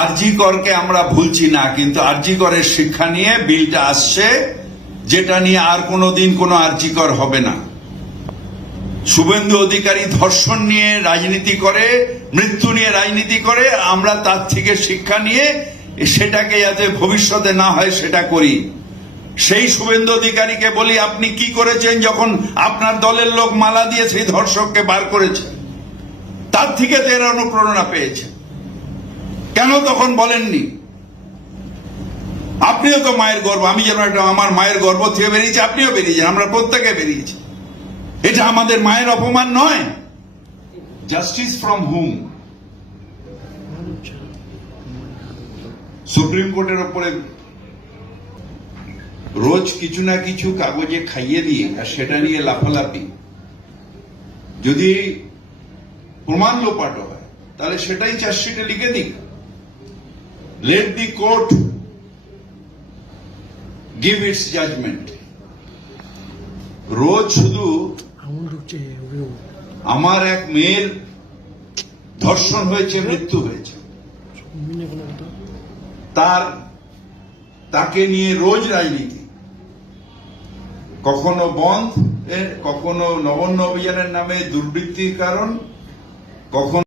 আরজি করকে আমরা ভুলছি না, কিন্তু আরজি করের শিক্ষা নিয়ে বিলটা আসছে, যেটা নিয়ে আর কোনোদিন কোনো আরজি কর হবে না। শুভেন্দু অধিকারী ধর্ষণ নিয়ে রাজনীতি করে, মৃত্যু নিয়ে রাজনীতি করে, আমরা তার থেকে শিক্ষা নিয়ে সেটাকে যাতে ভবিষ্যতে না হয় সেটা করি। সেই শুভেন্দু অধিকারীকে বলি, আপনি কি করেছেন যখন আপনার দলের লোক মালা দিয়ে সেই ধর্ষককে বার করেছে? তার থেকে তো এর অনুপ্রেরণা পেয়েছে, কেন তখন বলেননি? আপনিও তো মায়ের গর্ব, আমি যেন একটা আমার মায়ের গর্ব থেকে বেরিয়েছি, আপনিও বেরিয়েছেন, আমরা প্রত্যেকে বেরিয়েছি। এটা আমাদের মায়ের অপমান নয়? Justice from hmm? সুপ্রিম কোর্টের ওপরে রোজ কিছু না কিছু কাগজে খাইয়ে দিয়ে আর সেটা নিয়ে লাফালাফি, যদি প্রমাণ লোপাট হয় তাহলে সেটাই চার্জশিটে লিখে দিক। Let the court give its judgement. রোজ শুধু আমার এক মেয়ের ধর্ষণ হয়েছে, মৃত্যু হয়েছে, তাকে নিয়ে রোজ রাজনীতি, কখনো বন্ধ, কখনো নবান্ন অভিযানের নামে দুর্বৃত্তির কারণ, কখনো